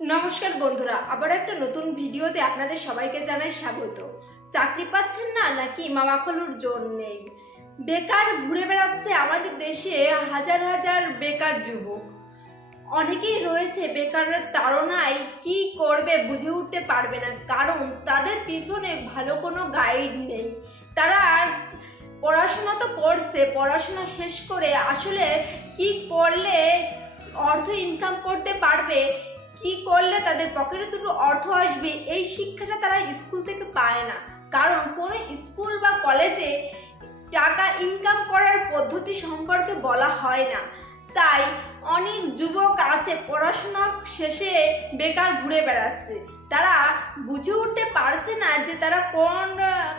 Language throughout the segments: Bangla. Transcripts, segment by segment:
নমস্কার বন্ধুরা, আবার একটা নতুন ভিডিওতে আপনাদের সবাইকে জানাই স্বাগত। চাকরি পাচ্ছেন না নাকি মামা খালুর জোর নেই? বেকার ঘুরে বেড়াচ্ছে আমাদের দেশে হাজার হাজার বেকার যুবক। অনেকেই রয়েছে বেকারের তাড়নায় কি করবে বুঝে উঠতে পারবে না, কারণ তাদের পিছনে ভালো কোনো গাইড নেই। তারা পড়াশোনা তো করছে, পড়াশোনা শেষ করে আসলে কি করলে অর্থ ইনকাম করতে পারবে, কি করলে তাদের পকেটে দুটো অর্থ আসবে, এই শিক্ষাটা তারা স্কুল থেকে পায় না। কারণ কোনো স্কুল বা কলেজে টাকা ইনকাম করার পদ্ধতি সম্পর্কে বলা হয় না। তাই অনেক যুবক আছে পড়াশোনা শেষে বেকার ঘুরে বেড়াচ্ছে। তারা বুঝে উঠতে পারছে না যে তারা কোন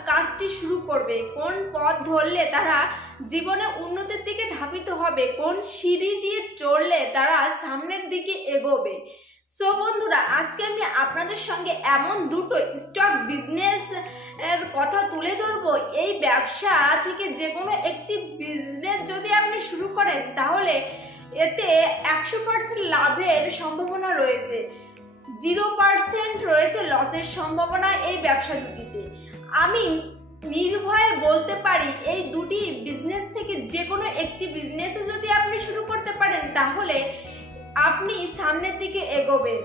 কাজটি শুরু করবে, কোন পথ ধরলে তারা জীবনে উন্নতির দিকে ধাবিত হবে, কোন সিঁড়ি দিয়ে চড়লে তারা সামনের দিকে এগোবে। সো বন্ধুরা, আজকে আমি আপনাদের সঙ্গে এমন দুটো স্টক বিজনেস এর কথা তুলে ধরবো। এই ব্যবসা থেকে যে কোনো একটি বিজনেস যদি আপনি শুরু করেন তাহলে এতে 100% লাভের সম্ভাবনা রয়েছে, 0% রয়েছে লসের সম্ভাবনা এই ব্যবসা দুটিতে। আমি নির্ভয়ে বলতে পারি এই দুটি বিজনেস থেকে যে কোনো একটি বিজনেসে যদি আপনি শুরু করতে পারেন তাহলে আপনি সামনের দিকে এগোবেন,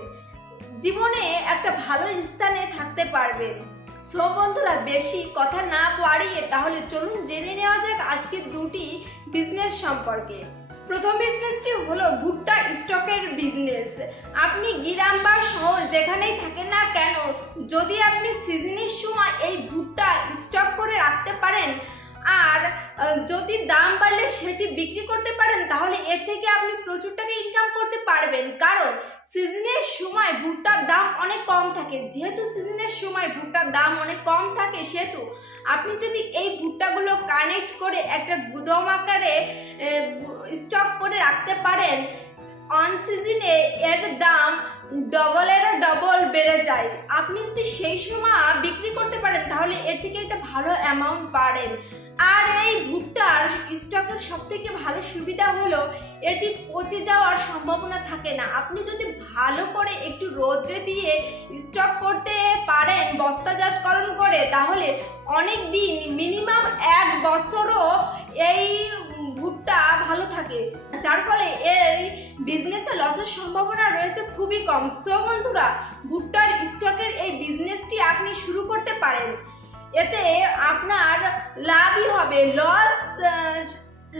জীবনে একটা ভালো স্থানে থাকতে পারবেন। সো বন্ধুরা, বেশি কথা না বাড়িয়ে তাহলে চলুন জেনে নেওয়া যাক আজকের দুটি বিজনেস সম্পর্কে। প্রথম বিজনেসটি হলো ভুট্টা স্টকের বিজনেস। আপনি গ্রাম বা শহর যেখানেই থাকেন না কেন, যদি আপনি সিজনের সময় এই ভুট্টা স্টক করে রাখতে পারেন আর যদি দাম বাড়লে সেটি বিক্রি করতে পারেন তাহলে এর থেকে আপনি প্রচুর টাকা ইনকাম করতে পারবেন। কারণ সিজনের সময় ভুট্টার দাম অনেক কম থাকে। যেহেতু সিজনের সময় ভুট্টার দাম অনেক কম থাকে, সেহেতু আপনি যদি এই ভুট্টাগুলো কানেক্ট করে একটা গুদাম আকারে স্টক করে রাখতে পারেন, অন সিজনে এর দাম ডবল বেড়ে যায়। আপনি যদি সেই সময় বিক্রি করতে পারেন তাহলে এর থেকে একটা ভালো অ্যামাউন্ট পাবেন। আর এই ভুট্টার স্টকের সব থেকে ভালো সুবিধা হলো এটি পচে যাওয়ার সম্ভাবনা থাকে না। আপনি যদি ভালো করে একটু রোদ্রে দিয়ে স্টক করতে পারেন বস্তাজাতকরণ করে, তাহলে অনেক দিন, মিনিমাম 1 বছরও এই ভুট্টা ভালো থাকে, যার ফলে এই বিজনেসে লসের সম্ভাবনা রয়েছে খুবই কম। সো বন্ধুরা, ভুট্টার স্টকের এই বিজনেসটি আপনি শুরু করতে পারেন, এতে আপনার লাভই হবে,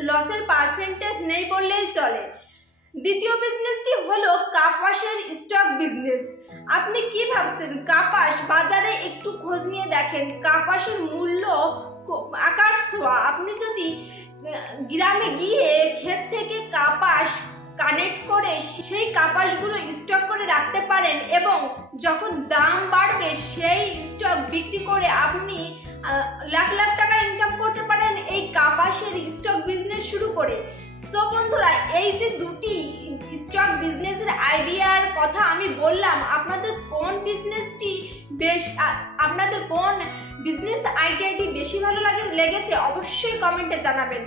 লসের পার্সেন্টেজ নেই বললেই চলে। দ্বিতীয় বিজনেসটি হলো কাপাসের স্টক বিজনেস। আপনি কি ভাবছেন? কাপাস বাজারে একটু খোঁজ নিয়ে দেখেন, কাপাসের মূল্য আকাশ ছোঁয়া। আপনি যদি গ্রামে গিয়ে ক্ষেত থেকে কাপাস কানেক্ট করে সেই কাপাসগুলো স্টক করে রাখতে পারেন এবং যখন দাম বাড়বে সেই স্টক বিক্রি করে আপনি লাখ লাখ টাকা ইনকাম করতে পারেন এই কাপাসের স্টক বিজনেস শুরু করে। সো বন্ধুরা, এই যে দুটি স্টক বিজনেসের আইডিয়ার কথা আমি বললাম, আপনাদের কোন বিজনেস আইডিয়াটি বেশি ভালো লেগেছে অবশ্যই কমেন্টে জানাবেন।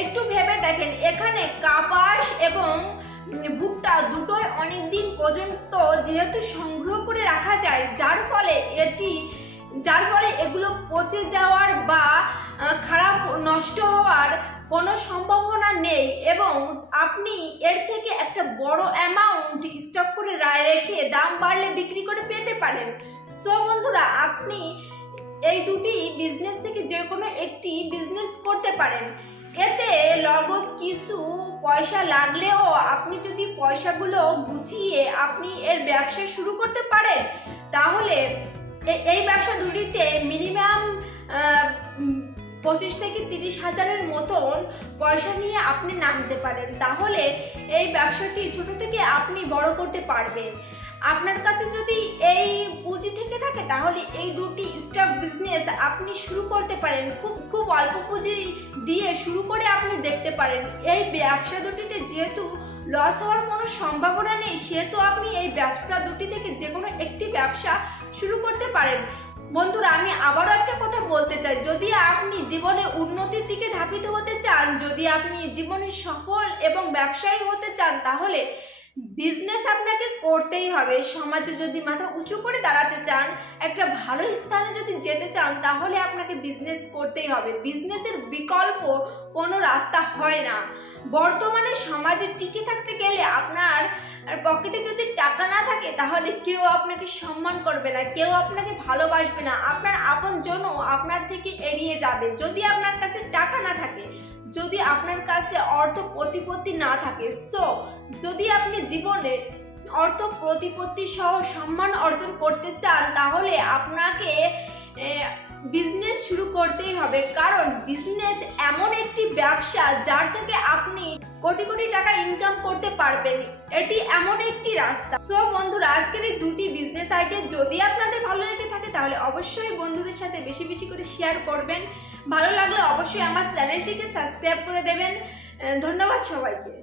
একটু ভেবে দেখেন, এখানে কাপাস এবং ভুট্টা দুটোই অনেক দিন পর্যন্ত যেহেতু সংগ্রহ করে রাখা যায়, যার ফলে এগুলো পচে যাওয়ার বা খারাপ নষ্ট হওয়ার কোনো সম্ভাবনা নেই এবং আপনি এর থেকে একটা বড় অ্যামাউন্ট স্টক করে রেখে দাম বাড়লে বিক্রি করে পেতে পারেন। সো বন্ধুরা, আপনি এই দুটি বিজনেস থেকে যে কোনো একটি বিজনেস করতে পারেন। এতে নগদ কিছু পয়সা লাগলেও আপনি যদি পয়সাগুলো গুছিয়ে আপনি এর ব্যবসা শুরু করতে পারেন তাহলে এই ব্যবসা দুটিতে মিনিমাম 25 থেকে 30 হাজারের মতন পয়সা নিয়ে আপনি নামতে পারেন। তাহলে এই ব্যবসাটি ছোট থেকে আপনি বড় করতে পারবেন। আপনার কাছে যদি এই পুঁজি থেকে থাকে তাহলে এই দুটি স্টক বিজনেস আপনি শুরু করতে পারেন। খুব অল্প পুঁজি দিয়ে শুরু করে আপনি দেখতে পারেন। এই ব্যবসা দুটিতে যেহেতু লস হওয়ার কোনো সম্ভাবনা নেই, সেহেতু আপনি এই ব্যবসা দুটি থেকে যে কোনো একটি ব্যবসা শুরু করতে পারেন। বন্ধুরা, আমি আবারও একটা কথা বলতে চাই, যদি আপনি জীবনে উন্নতির দিকে ধাবিত হতে চান, যদি আপনি জীবনে সফল এবং ব্যবসায়ী হতে চান, তাহলে বিজনেস আপনাকে করতেই হবে। সমাজে যদি মাথা উঁচু করে দাঁড়াতে চান, একটা ভালো স্থানে যদি যেতে চান, তাহলে আপনাকে বিজনেস করতেই হবে। বিজনেসের বিকল্প কোনো রাস্তা হয় না। বর্তমানে সমাজে টিকে থাকতে গেলে আপনার পকেটে যদি টাকা না থাকে, তাহলে কেউ আপনাকে সম্মান করবে না, কেউ আপনাকে ভালোবাসবে না, আপনার আপনজনও আপনার থেকে এড়িয়ে যাবে। যদি আপনার কাছে টাকা না থাকে, যদি আপনার কাছে অর্থ প্রতিপত্তি না থাকে, সো যদি আপনি জীবনে অর্থ প্রতিপত্তি সহ সম্মান অর্জন করতে চান, তাহলে আপনাকে বিজনেস শুরু করতেই হবে। কারণ বিজনেস এমন একটি ব্যবসা যার থেকে আপনি কোটি কোটি টাকা ইনকাম করতে পারবেন। এটি এমন একটি রাস্তা। সো বন্ধুরা, আজকের এই দুটি বিজনেস আইডিয়া যদি আপনাদের ভালো লেগে থাকে, তাহলে অবশ্যই বন্ধুদের সাথে বেশি বেশি করে শেয়ার করবেন। ভালো লাগলে অবশ্যই আমার চ্যানেলটিকে সাবস্ক্রাইব করে দেবেন। ধন্যবাদ সবাইকে।